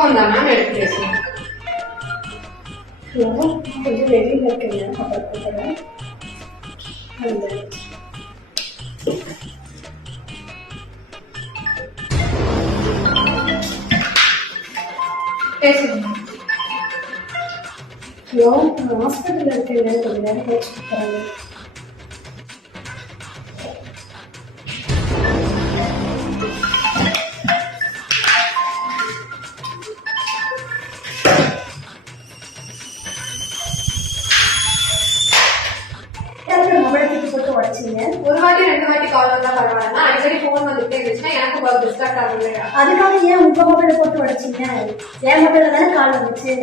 Phone தான் ma'am, எடுத்து பேசுங்க. கொஞ்சம் வெளியில் இருக்குங்க, அப்புறம் பேசுங்க. ஹலோ, நான் ஹாஸ்பிட்டலில் இருக்கேங்க, கொஞ்சம் நேரம் கழிச்சு போகிறாங்க. போட்டு உடச்சிங்க. ஒரு வாட்டி 2 வாட்டி கால் வந்தா பரவாயில்ல, அடிக்கடி போன் வந்துட்டே இருந்துச்சுன்னா எனக்கு டிஸ்ட்ராக்ட் ஆகும் இல்லையா? அதுக்காக ஏன் உங்க மொபைல போட்டு உடச்சிங்க? என் மொபைல தானே கால் வந்துச்சு.